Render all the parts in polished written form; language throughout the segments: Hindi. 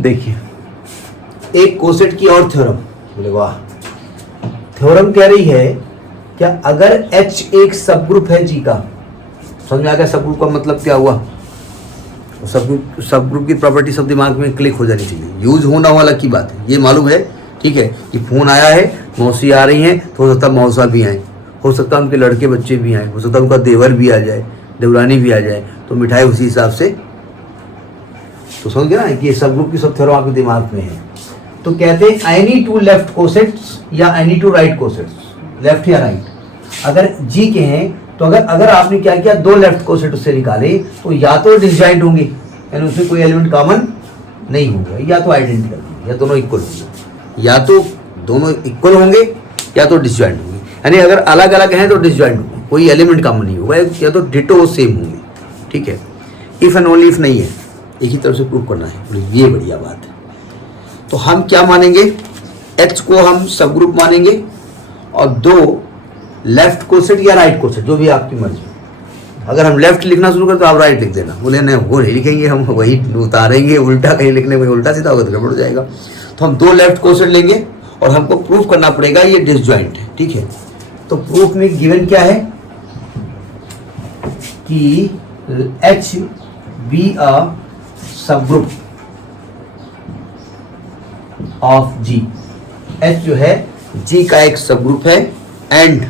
देखिए एक कोसेट की और थ्योरम, बोले वाह, थ्योरम कह रही है क्या अगर H एक सब ग्रुप है जी का, समझ में आ गया सब ग्रुप का मतलब क्या हुआ, सब ग्रुप की प्रॉपर्टी सब दिमाग में क्लिक हो जानी चाहिए, यूज होना वाला की बात है, ये मालूम है ठीक है कि फोन आया है, मौसी आ रही हैं, तो हो सकता है मौसा भी आए, हो सकता है उनके लड़के बच्चे भी आए, हो सकता है उनका देवर भी आ जाए, देवरानी भी आ जाए, तो मिठाई उसी हिसाब से, तो समझ गया ना कि ये सब ग्रुप की सब थ्योरम आपके दिमाग में है। तो कहते हैं एनी टू लेफ्ट कोसेट्स या any two right cosets, left या राइट, अगर जी के हैं तो अगर आपने क्या किया दो लेफ्ट कोसेट उससे निकाले तो या तो डिसजॉइंट होंगे, यानी उसमें कोई एलिमेंट कॉमन नहीं होगा, या तो आइडेंटिकल होंगे, या दोनों इक्वल होंगे, या तो दोनों इक्वल होंगे या तो डिसजॉइंट होंगे, यानी अगर अलग अलग हैं तो डिसजॉइंट होंगे, कोई एलिमेंट कॉमन नहीं होगा, या तो डिटो सेम होंगे, ठीक है। इफ एंड ओनली इफ नहीं है, एक ही तरफ से प्रूव करना है, ये बढ़िया बात है। तो हम क्या मानेंगे, H को हम सब ग्रुप मानेंगे और दो लेफ्ट कोसेट या राइट कोसेट, जो भी आपकी मर्जी। अगर हम लेफ्ट लिखना शुरू करें तो आप राइट लिख देना, बोले नहीं वो नहीं लिखेंगे, हम वही उतारेंगे, उल्टा कहीं लिखने में उल्टा सीधा होगा तो गड़बड़ हो जाएगा। तो हम दो लेफ्ट कोसेट लेंगे और हमको प्रूफ करना पड़ेगा ये डिसजॉइंट है, ठीक है। तो प्रूफ में गिवन क्या है कि H बी अ सब ग्रुप ऑफ G, H जो है G का एक सब ग्रुप है, and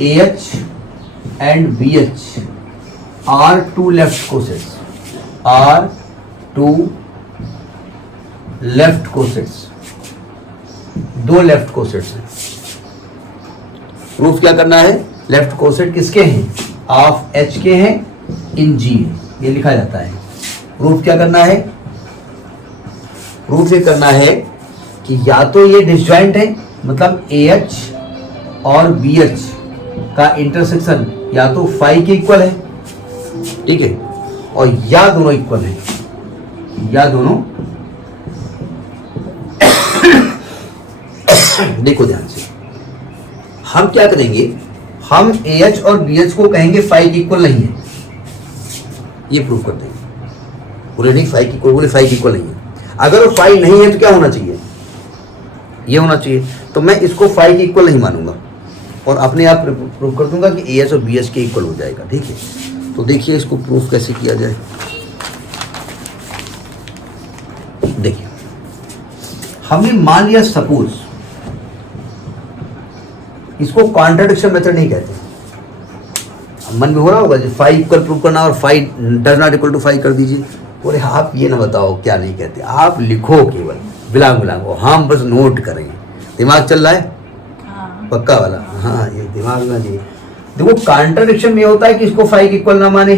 AH and BH are two left cosets, are two left cosets, दो लेफ्ट कोसेट्स हैं। प्रूफ क्या करना है, लेफ्ट कोसेट किसके हैं, ऑफ H के हैं, इन G है, ये लिखा जाता है। प्रूफ क्या करना है, प्रूफ ये करना है कि या तो ये डिसजॉइंट है, मतलब AH और BH का इंटरसेक्शन या तो फाई के इक्वल है, ठीक है, और या दोनों इक्वल है, या दोनों देखो ध्यान से, हम क्या करेंगे, हम AH और BH को कहेंगे फाई के इक्वल नहीं है, ये प्रूफ कर देंगे। बोले नहीं फाई की इक्वल, बोले फाई के इक्वल नहीं है, अगर वो फाई नहीं है तो क्या होना चाहिए, ये होना चाहिए, तो मैं इसको फाई के इक्वल नहीं मानूंगा और अपने आप प्रूफ कर दूंगा कि AH और BH के इक्वल हो जाएगा, ठीक है। तो देखिए इसको प्रूफ कैसे किया जाए, देखिए हमने मान लिया सपोज, इसको कॉन्ट्रडिक्शन मेथड नहीं कहते, मन में हो रहा होगा फाई इक्वल प्रूफ करना और phi does not equal to phi कर दीजिए, बोले आप ये ना बताओ क्या नहीं कहते, आप लिखो केवल बिलांग बिलांग, हम बस नोट करेंगे, दिमाग चल रहा है पक्का वाला, हाँ ये दिमाग में जी। देखो कॉन्ट्रडिक्शन में होता है कि इसको फाई के इक्वल ना माने,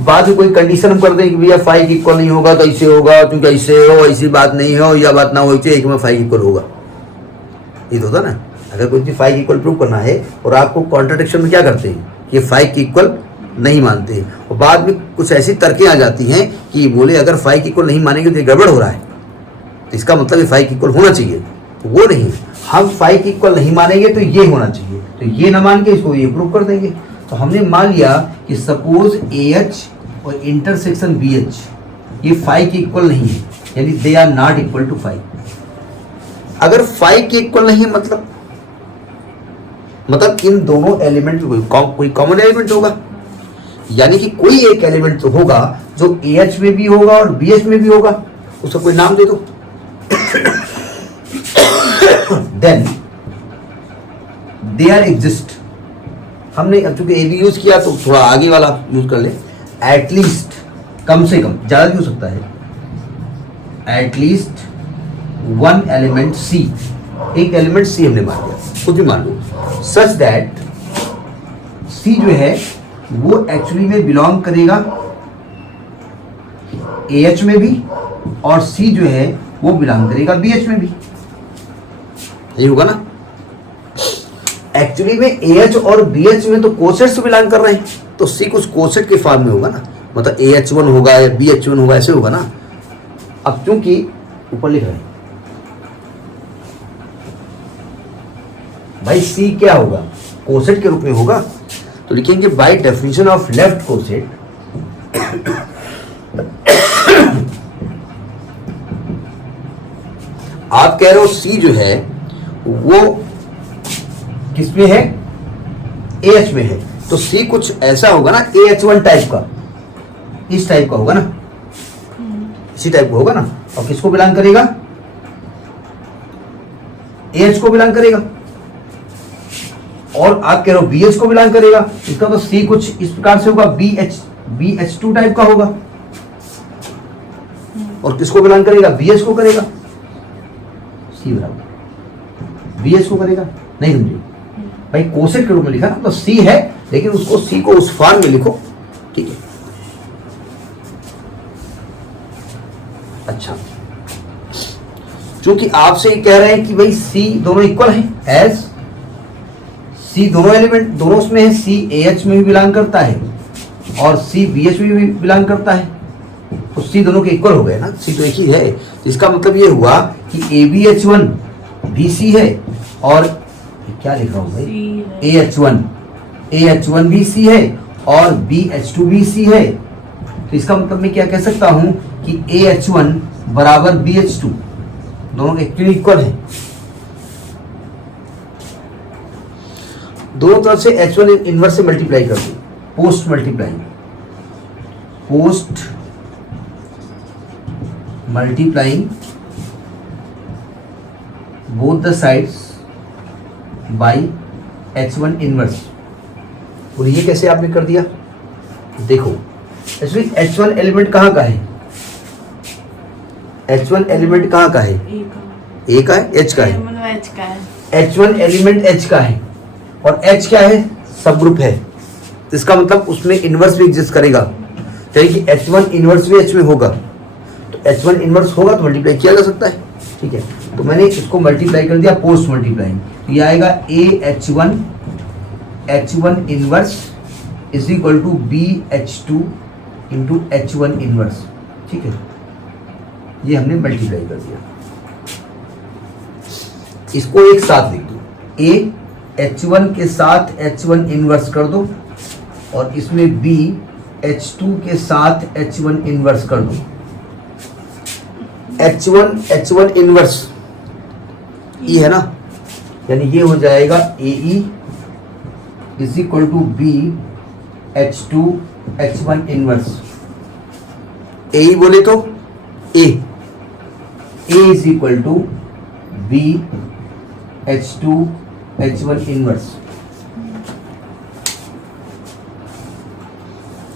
बाद में कोई कंडीशन हम कर दें कि भैया फाई के इक्वल नहीं होगा तो ऐसे होगा, क्योंकि ऐसे हो, ऐसी बात नहीं हो, या बात ना हो, एक में फाई के इक्वल होगा, ये तो होता ना। अगर कोई चीज फाई के इक्वल प्रूव करना है और आपको कॉन्ट्रडिक्शन में क्या करते हैं कि फाई के इक्वल नहीं मानते हैं, और बाद में कुछ ऐसी तर्कें आ जाती हैं कि बोले अगर फाई के इक्वल नहीं मानेंगे तो ये गड़बड़ हो रहा है, तो इसका मतलब ये फाई के इक्वल होना चाहिए, तो वो नहीं, हम फाई के इक्वल नहीं मानेंगे तो ये होना चाहिए, तो ये ना मान के इसको ये प्रूव कर देंगे। तो हमने मान लिया कि सपोज AH और इंटरसेक्शन BH ये फाई के इक्वल नहीं है, यानी they are not equal to phi. अगर फाई के इक्वल नहीं मतलब इन दोनों एलिमेंट में कोई कॉमन एलिमेंट होगा, यानी कि कोई एक एलिमेंट तो होगा जो AH में भी होगा और BH में भी होगा, उसका कोई नाम दे दो देन दे आर एग्जिस्ट। हमने अब चूंकि AB यूज किया तो थोड़ा आगे वाला यूज कर ले, एटलीस्ट, कम से कम, ज्यादा भी हो सकता है, एटलीस्ट वन एलिमेंट C, एक एलिमेंट C हमने मान लिया, खुद भी मान लो, सच दैट C जो है वो एक्चुअली में बिलोंग करेगा AH में भी और C जो है वो बिलोंग करेगा BH में भी, ये होगा ना। एक्चुअली में AH और BH में तो कोसेट से बिलोंग कर रहे हैं, तो C कुछ कोसेट के फॉर्म में होगा ना, मतलब AH1 होगा या BH1 होगा, ऐसे होगा ना। अब क्योंकि ऊपर लिख रहे हैं भाई C क्या होगा, कोसेट के रूप में होगा, तो लिखेंगे by definition of left coset आप कह रहे हो सी जो है वो किस में है, AH में है, तो सी कुछ ऐसा होगा ना AH1 टाइप का, इस टाइप का होगा ना, इसी टाइप का होगा ना। और किसको बिलोंग करेगा, AH को बिलोंग करेगा। और आप कह रहे हो BH को बिलोंग करेगा, इसका तो सी कुछ इस प्रकार से होगा, BH2 टाइप का होगा। और किसको बिलोंग करेगा, BH को करेगा, सी बराबर BH को करेगा। नहीं समझे भाई, कोसेट के रूप में लिखा ना, तो सी है, लेकिन उसको सी को उस फॉर्म में लिखो, ठीक है। अच्छा, क्योंकि आपसे कह रहे हैं कि भाई सी दोनों इक्वल हैं, एज सी दोनों एलिमेंट दोनों उसमें है, सी AH में भी बिलोंग करता है और सी BH में भी बिलोंग करता है, तो सी दोनों के इक्वल हो गए ना, सी तो एक ही है। तो इसका मतलब ये हुआ कि ABH1 BC है और क्या लिख रहा हूं भाई, AH1 भी C है और BH2 भी C है। तो इसका मतलब मैं क्या कह सकता हूं कि AH1 बराबर BH2, दोनों एक्चुअली इक्वल है। दोनों तरफ से H1 इनवर्स से मल्टीप्लाई कर दो, post multiplying both the sides by H1 inverse. और ये कैसे आपने कर दिया, देखो इसमें H1 एलिमेंट कहाँ का है, H1 एलिमेंट कहाँ का है, A का है, H का है, H1 एलिमेंट H का है और H क्या है, सब ग्रुप है, तो इसका मतलब उसमें इनवर्स भी एग्जिस्ट करेगा, यानी कि H1 इनवर्स भी H में होगा। तो H1 इनवर्स होगा तो मल्टीप्लाई किया जा सकता है, ठीक है। तो मैंने इसको मल्टीप्लाई कर दिया पोस्ट मल्टीप्लाइंग, तो ये आएगा H1 inverse is equal to BH2 into H1 inverse, ठीक है। ये हमने मल्टीप्लाई कर दिया, इसको एक साथ लिख दो, H1 के साथ H1 इनवर्स कर दो और इसमें BH2 के साथ H1 इनवर्स कर दो। H1 इनवर्स ये है ना, यानी ये हो जाएगा AE is equal to BH2 H1 inverse. AE बोले तो A is equal to BH2 H1 inverse,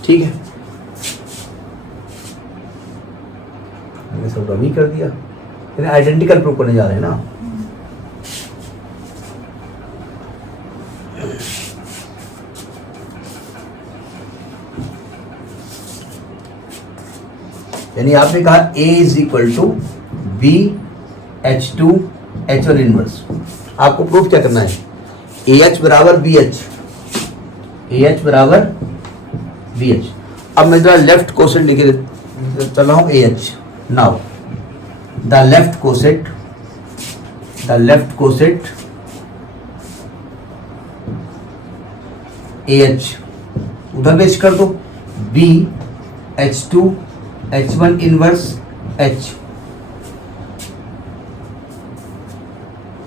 ठीक है। मैंने सब रमी कर दिया, मैंने आइडेंटिकल प्रूव करने जा रहे हैं ना। यानी आपने कहा A is equal to BH2 H1 inverse. आपको प्रूफ क्या करना है, AH बराबर BH। अब मैं जरा लेफ्ट कोसेट लिखे चल रहा हूं AH। Now the left coset AH उधर पेश कर दो, BH2 H1 इनवर्स H।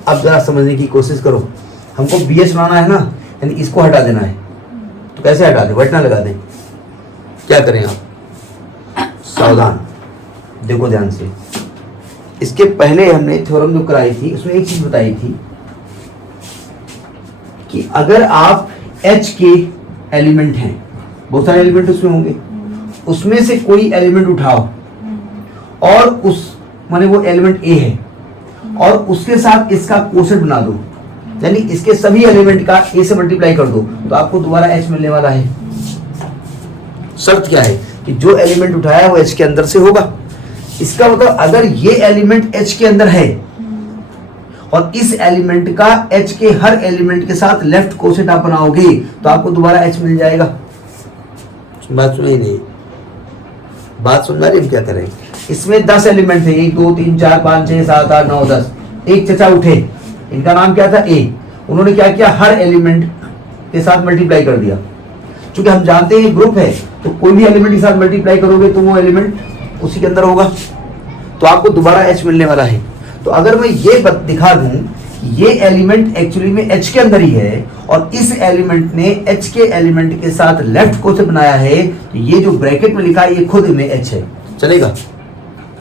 अब जरा समझने की कोशिश करो, हमको BH बनाना है ना, यानी इसको हटा देना है, तो कैसे हटा दें, बटना लगा दें, क्या करें आप, सावधान देखो ध्यान से। इसके पहले हमने थ्योरम जो कराई थी उसमें एक चीज बताई थी कि अगर आप H के एलिमेंट हैं, बहुत सारे एलिमेंट उसमें होंगे, उसमें से कोई एलिमेंट उठाओ और उस माने वो एलिमेंट A है और उसके साथ इसका कोसेट बना दो, यानी इसके सभी एलिमेंट का A से मल्टीप्लाई कर दो, तो आपको दोबारा H मिलने वाला है। शर्त क्या है कि जो एलिमेंट उठाया वो H के अंदर से होगा। इसका मतलब अगर ये एलिमेंट H के अंदर है और इस एलिमेंट का H के हर एलिमेंट के साथ लेफ्ट कोसेट आप बनाओगे तो आपको दोबारा H मिल जाएगा। बात सुनी नहीं, बात सुन रही, क्या करें। इसमें 10 एलिमेंट थे, 1 2 3 4 5 6 7 8 9 10। एक चचा उठे, इनका नाम क्या था A। उन्होंने क्या किया, हर एलिमेंट के साथ मल्टीप्लाई कर दिया। क्योंकि हम जानते हैं ग्रुप है तो कोई भी एलिमेंट के साथ मल्टीप्लाई करोगे तो वो एलिमेंट उसी के अंदर होगा, तो आपको दोबारा H मिलने वाला है। तो अगर मैं ये दिखा दूं कि ये एलिमेंट एक्चुअली में H के अंदर ही है और इस एलिमेंट ने H के एलिमेंट के साथ लेफ्ट कोसेट बनाया है, तो ये जो ब्रैकेट में लिखा है ये खुद में H है, चलेगा।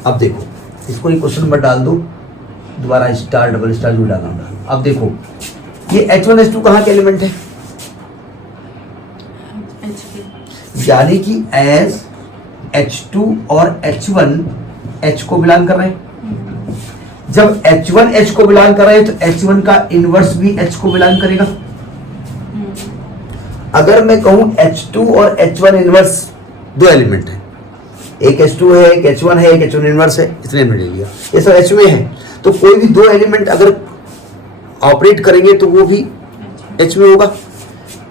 अब देखो इसको एक क्वेश्चन नंबर डाल दो, दोबारा स्टार डबल स्टार जो डालना होगा। अब देखो ये H1 H2 कहाँ के एलिमेंट है, यानी कि एज H2 और H1 H को बिलोंग कर रहे हैं। जब H1 H को बिलोंग कर रहे हैं तो H1 का इनवर्स भी H को बिलोंग करेगा। अगर मैं कहूं H2 और H1 इनवर्स दो एलिमेंट है, एक H2 है, एक H1 है, एक H1 इनवर्स है, इतने में ले लिया, ये सब H में है, तो कोई भी दो एलिमेंट अगर ऑपरेट करेंगे तो वो भी H में होगा।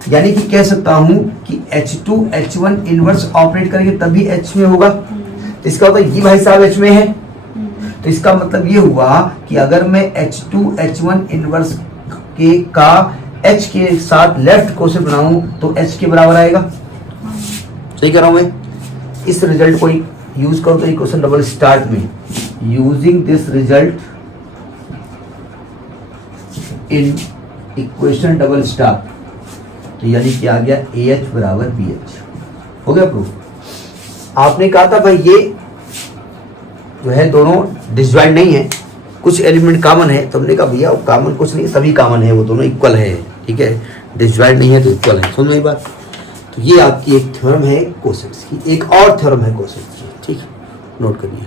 यानी कि कह सकता हूं कि H2 H1 इनवर्स ऑपरेट करेंगे तभी H में होगा। तो इसका मतलब ये भाई साहब H में है, तो इसका मतलब ये हुआ कि अगर मैं H2 H1 इनवर्स के का H के साथ लेफ्ट कोसेट बनाऊं तो H के बराबर आएगा। सही कह रहा हूं मैं। इस रिजल्ट को यूज करो तो क्वेश्चन डबल स्टार्ट में, using this result in equation double star, तो यानी कि आ गया AH बराबर BH, हो गया प्रूफ। आपने कहा था भाई ये जो है दोनों डिसजॉइंट नहीं है, कुछ एलिमेंट कॉमन है, तो हमने कहा भैया वो कॉमन कुछ नहीं, सभी कॉमन है, वो दोनों इक्वल है, ठीक है, डिसजॉइंट नहीं है तो इक्वल है। समझ में आई बात। तो ये आपकी एक थ्योरम है कोसेट्स की, एक और थ्योरम है कोसेट्स की, ठीक है, नोट करिए।